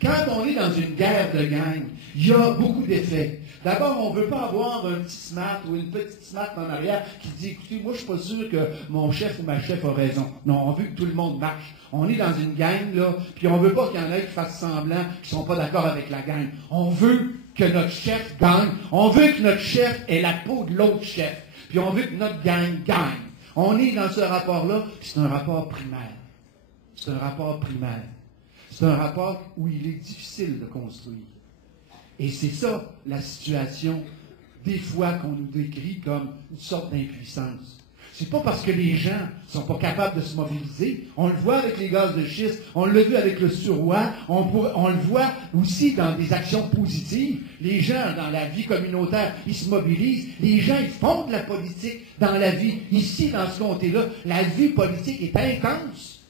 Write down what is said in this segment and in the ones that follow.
Quand on est dans une guerre de gang, il y a beaucoup d'effets. D'abord, on ne veut pas avoir un petit smart ou une petite smart en arrière qui dit, écoutez, moi je ne suis pas sûr que mon chef ou ma chef a raison. Non, on veut que tout le monde marche. On est dans une gang, là, puis on ne veut pas qu'il y en ait qui fassent semblant qu'ils ne sont pas d'accord avec la gang. On veut que notre chef gagne. On veut que notre chef ait la peau de l'autre chef. Puis on veut que notre gang gagne. On est dans ce rapport-là, puis c'est un rapport primaire. C'est un rapport primaire. C'est un rapport où il est difficile de construire. Et c'est ça, la situation, des fois, qu'on nous décrit comme une sorte d'impuissance. C'est pas parce que les gens ne sont pas capables de se mobiliser. On le voit avec les gaz de schiste, on l'a vu avec le surroi, on le voit aussi dans des actions positives. Les gens, dans la vie communautaire, ils se mobilisent. Les gens, ils font de la politique dans la vie. Ici, dans ce comté-là, la vie politique est intense.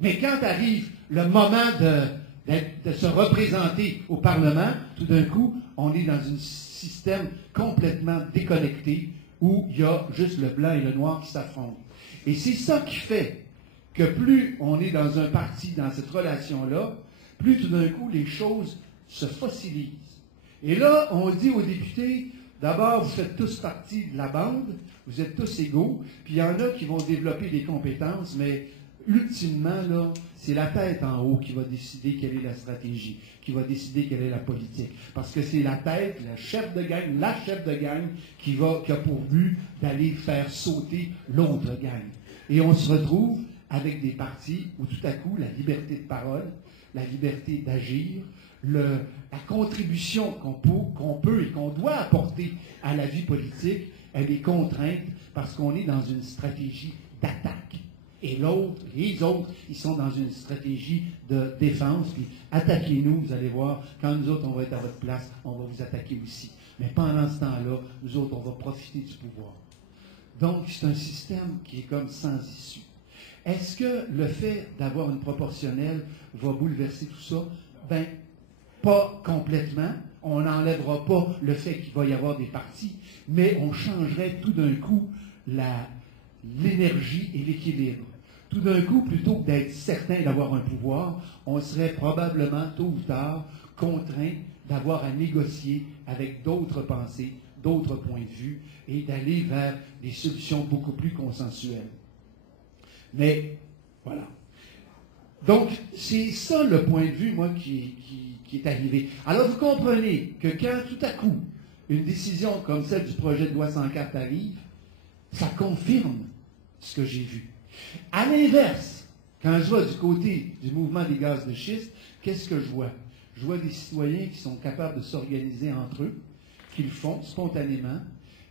Mais quand arrive le moment de se représenter au Parlement, tout d'un coup, on est dans un système complètement déconnecté où il y a juste le blanc et le noir qui s'affrontent. Et c'est ça qui fait que plus on est dans un parti, dans cette relation-là, plus tout d'un coup, les choses se fossilisent. Et là, on dit aux députés, d'abord, vous faites tous partie de la bande, vous êtes tous égaux, puis il y en a qui vont développer des compétences, mais ultimement, là, c'est la tête en haut qui va décider quelle est la stratégie, qui va décider quelle est la politique. Parce que c'est la tête, le chef de gang, la chef de gang, qui a pour but d'aller faire sauter l'autre gang. Et on se retrouve avec des partis où tout à coup, la liberté de parole, la liberté d'agir, la contribution qu'on peut et qu'on doit apporter à la vie politique, elle est contrainte parce qu'on est dans une stratégie d'attaque. Et les autres, ils sont dans une stratégie de défense. Puis attaquez-nous, vous allez voir, quand nous autres, on va être à votre place, on va vous attaquer aussi. Mais pendant ce temps-là, nous autres, on va profiter du pouvoir. Donc, c'est un système qui est comme sans issue. Est-ce que le fait d'avoir une proportionnelle va bouleverser tout ça? Ben, pas complètement. On n'enlèvera pas le fait qu'il va y avoir des partis, mais on changerait tout d'un coup l'énergie et l'équilibre. Tout d'un coup, plutôt que d'être certain d'avoir un pouvoir, on serait probablement, tôt ou tard, contraint d'avoir à négocier avec d'autres pensées, d'autres points de vue, et d'aller vers des solutions beaucoup plus consensuelles. Mais, voilà. Donc, c'est ça le point de vue, moi, qui est arrivé. Alors, vous comprenez que quand, tout à coup, une décision comme celle du projet de loi 104 arrive, ça confirme ce que j'ai vu. À l'inverse, quand je vais du côté du mouvement des gaz de schiste, qu'est-ce que je vois? Je vois des citoyens qui sont capables de s'organiser entre eux, qui le font spontanément,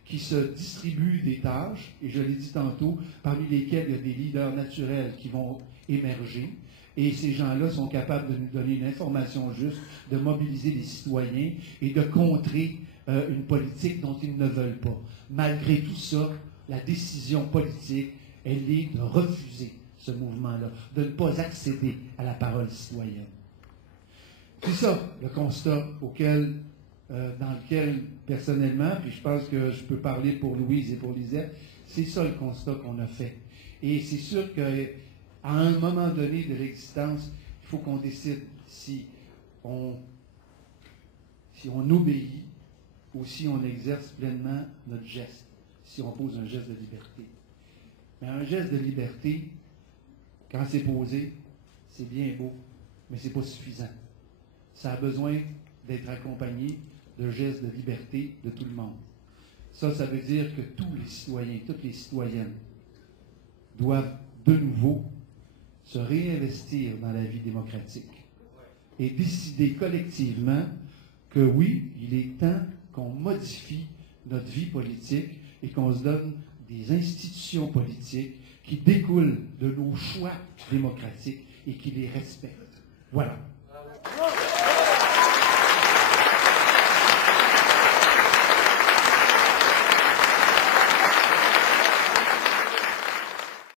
qui se distribuent des tâches, et je l'ai dit tantôt, parmi lesquels il y a des leaders naturels qui vont émerger, et ces gens-là sont capables de nous donner une information juste, de mobiliser les citoyens et de contrer une politique dont ils ne veulent pas. Malgré tout ça, la décision politique, elle est de refuser ce mouvement-là, de ne pas accéder à la parole citoyenne. C'est ça, le constat dans lequel, personnellement, puis je pense que je peux parler pour Louise et pour Lisette, c'est ça le constat qu'on a fait. Et c'est sûr qu'à un moment donné de l'existence, il faut qu'on décide si on obéit ou si on exerce pleinement notre geste, si on pose un geste de liberté. Mais un geste de liberté, quand c'est posé, c'est bien beau, mais ce n'est pas suffisant. Ça a besoin d'être accompagné de gestes de liberté de tout le monde. Ça veut dire que tous les citoyens, toutes les citoyennes doivent de nouveau se réinvestir dans la vie démocratique et décider collectivement que oui, il est temps qu'on modifie notre vie politique et qu'on se donne des institutions politiques qui découlent de nos choix démocratiques et qui les respectent. Voilà.